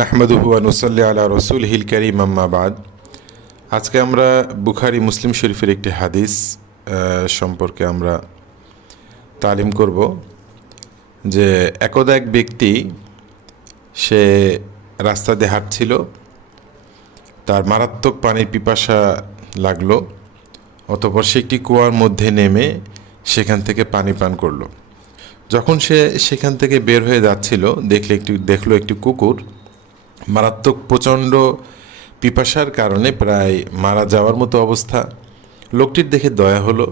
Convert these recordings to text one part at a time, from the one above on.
নাহমাদুহু ওয়া নুসাল্লি আলা রাসূলিহিল কারীম আম্মা বাদ। আজকে আমরা বুখারী মুসলিম শরীফের একটি হাদিস সম্পর্কে আমরা তালিম করব যে একদা এক ব্যক্তি সে রাস্তা দিয়ে হাঁটছিল, তার মারাত্মক পানির পিপাসা লাগলো। অতঃপর সে একটি কুয়ার মধ্যে নেমে সেখান থেকে পানি পান করলো। যখন সে সেখান থেকে বের হয়ে যাচ্ছিল দেখলো একটি কুকুর মারাত্মক প্রচণ্ড পিপাসার কারণে প্রায় মারা যাওয়ার মতো অবস্থা। লোকটির দেখে দয়া হলো।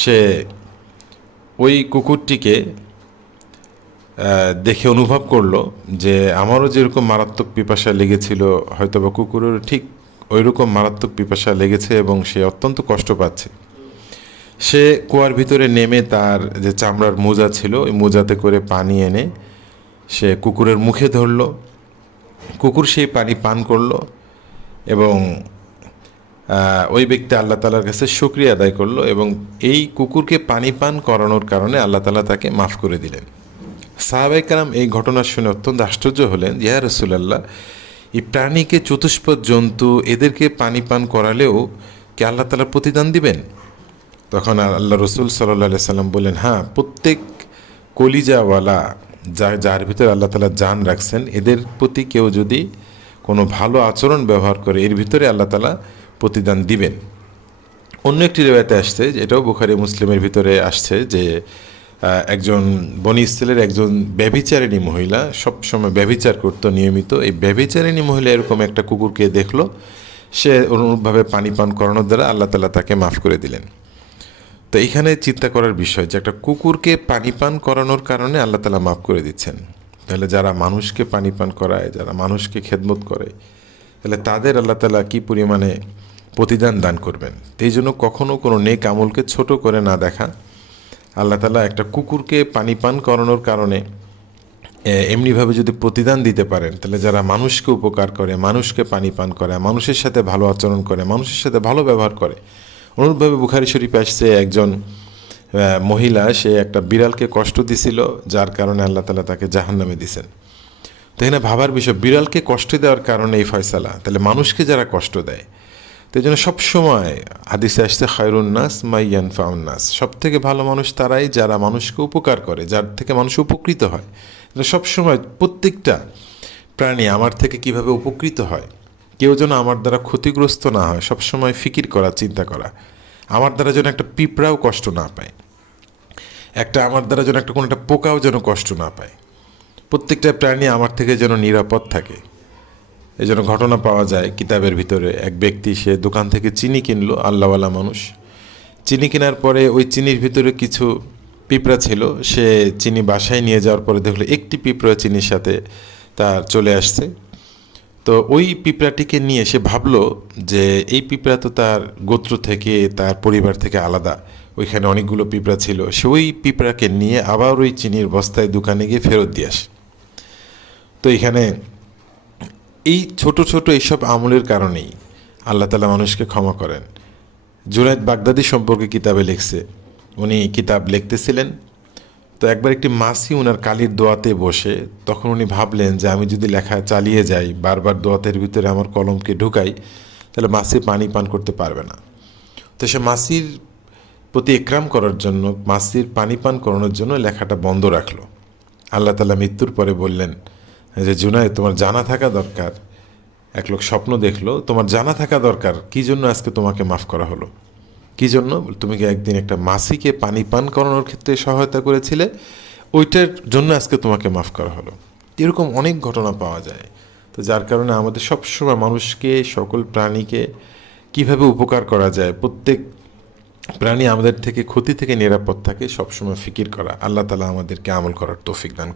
সে ওই কুকুরটিকে দেখে অনুভব করলো যে আমারও যেরকম মারাত্মক পিপাসা লেগেছিল, হয়তোবা কুকুরের ঠিক ওইরকম মারাত্মক পিপাসা লেগেছে এবং সে অত্যন্ত কষ্ট পাচ্ছে। সে কুয়ার ভিতরে নেমে তার যে চামড়ার মোজা ছিল ওই মোজাতে করে পানি এনে সে কুকুরের মুখে ধরলো। কুকুর সেই পানি পান করলো এবং ওই ব্যক্তি আল্লাহ তালার কাছে শুকরিয়া আদায় করলো এবং এই কুকুরকে পানি পান করানোর কারণে আল্লাহ তালা তাকে মাফ করে দিলেন। সাহাবায়ে কেরাম এই ঘটনা শুনে অত্যন্ত আশ্চর্য হলেন, ইয়া রাসূলুল্লাহ, এই প্রাণীকে চতুষ্পদ জন্তু এদেরকে পানি পান করালেও কি আল্লাহ তালা প্রতিদান দিবেন? তখন আল্লাহ রসুল সাল্লাল্লাহু আলাইহি সাল্লাম বললেন, হ্যাঁ, প্রত্যেক কলিজাওয়ালা যার ভিতরে আল্লাহ তালা জান রাখছেন এদের প্রতি কেউ যদি কোনো ভালো আচরণ ব্যবহার করে এর ভিতরে আল্লাহ তালা প্রতিদান দিবেন। অন্য একটি রিওয়ায়াতে আসছে, এটাও বুখারী মুসলিমের ভিতরে আসছে, যে একজন বনী ইসরাইলের একজন ব্যভিচারিণী মহিলা সবসময় ব্যভিচার করতো নিয়মিত। এই ব্যভিচারিণী মহিলা এরকম একটা কুকুরকে দেখলো, সে অনুরূপভাবে পানি পান করানোর দ্বারা আল্লাহ তালা তাকে মাফ করে দিলেন। তো এইখানে চিন্তা করার বিষয় যে একটা কুকুরকে পানি পান করানোর কারণে আল্লাহ তালা মাফ করে দিচ্ছেন। তাহলে যারা মানুষকে পানি পান করায়, যারা মানুষকে খেদমত করে, তাহলে তাদের আল্লাহ তালা কী পরিমাণে প্রতিদান দান করবেন। এই জন্য কখনও কোনো নেক আমলকে ছোট করে না দেখা। আল্লাহ তালা একটা কুকুরকে পানি পান করানোর কারণে এমনিভাবে যদি প্রতিদান দিতে পারেন, তাহলে যারা মানুষকে উপকার করে, মানুষকে পানি পান করে, মানুষের সাথে ভালো আচরণ করে, মানুষের সাথে ভালো ব্যবহার করে। অনুরূপভাবে বুখারী শরীফে আসছে একজন মহিলা, সে একটা বিড়ালকে কষ্ট দিছিল, যার কারণে আল্লাহ তালা তাকে জাহান্নামে দিছেন। তো এখানে ভাবার বিষয়, বিড়ালকে কষ্ট দেওয়ার কারণে এই ফয়সালা, তাহলে মানুষকে যারা কষ্ট দেয়, তো এই জন্য সবসময় হাদিসে আসছে খায়রুন নাস মান ইয়ানফাউন নাস, সব থেকে ভালো মানুষ তারাই যারা মানুষকে উপকার করে, যার থেকে মানুষ উপকৃত হয়। সবসময় প্রত্যেকটা প্রাণী আমার থেকে কিভাবে উপকৃত হয়, কেউ যেন আমার দ্বারা ক্ষতিগ্রস্ত না হয়, সবসময় ফিকির করা, চিন্তা করা। আমার দ্বারা যেন একটা পিঁপড়াও কষ্ট না পায়, আমার দ্বারা যেন কোনো একটা পোকাও যেন কষ্ট না পায়। প্রত্যেকটা প্রাণী আমার থেকে যেন নিরাপদ থাকে। এই জন্য ঘটনা পাওয়া যায় কিতাবের ভিতরে, এক ব্যক্তি সে দোকান থেকে চিনি কিনলো, আল্লাহওয়ালা মানুষ। চিনি কেনার পরে ওই চিনির ভিতরে কিছু পিঁপড়া ছিল। সে চিনি বাসায় নিয়ে যাওয়ার পরে দেখলো একটি পিঁপড়া চিনির সাথে তার চলে আসছে। তো ওই পিঁপড়াটিকে নিয়ে সে ভাবলো যে এই পিঁপড়া তো তার গোত্র থেকে, তার পরিবার থেকে আলাদা, ওইখানে অনেকগুলো পিঁপড়া ছিল। সে ওই পিঁপড়াকে নিয়ে আবার ওই চিনির বস্তায় দোকানে গিয়ে ফেরত দিয়ে আসে। তো এখানে এই ছোট ছোট এইসব আমলের কারণেই আল্লাহ তালা মানুষকে ক্ষমা করেন। জুনায়েদ বাগদাদি সম্পর্কে কিতাবে লিখছে, উনি কিতাব লিখতেছিলেন, তো একবার একটি মাছি ওনার কালির দোয়াতে বসে, তখন উনি ভাবলেন যে আমি যদি লেখা চালিয়ে যাই, বারবার দোয়াতের ভিতরে আমার কলমকে ঢুকাই, তাহলে মাছি পানি পান করতে পারবে না। তো সে মাছির প্রতি একরাম করার জন্য, মাছির পানি পান করানোর জন্য লেখাটা বন্ধ রাখলো। আল্লাহ তালা মৃত্যুর পরে বললেন যে জুনায়েদ, তোমার জানা থাকা দরকার, এক লোক স্বপ্ন দেখলো, তোমার জানা থাকা দরকার কী জন্য আজকে তোমাকে মাফ করা হলো। কী জন্য? তুমি কি একদিন একটা মাছিকে পানি পান করানোর ক্ষেত্রে সহায়তা করেছিলে, ওইটার জন্য আজকে তোমাকে মাফ করা হলো। এরকম অনেক ঘটনা পাওয়া যায়। তো যার কারণে আমাদের সবসময় মানুষকে, সকল প্রাণীকে কিভাবে উপকার করা যায়, প্রত্যেক প্রাণী আমাদের থেকে ক্ষতি থেকে নিরাপদ থাকে, সবসময় ফিকির করা। আল্লাহ তালা আমাদেরকে আমল করার তৌফিক দান।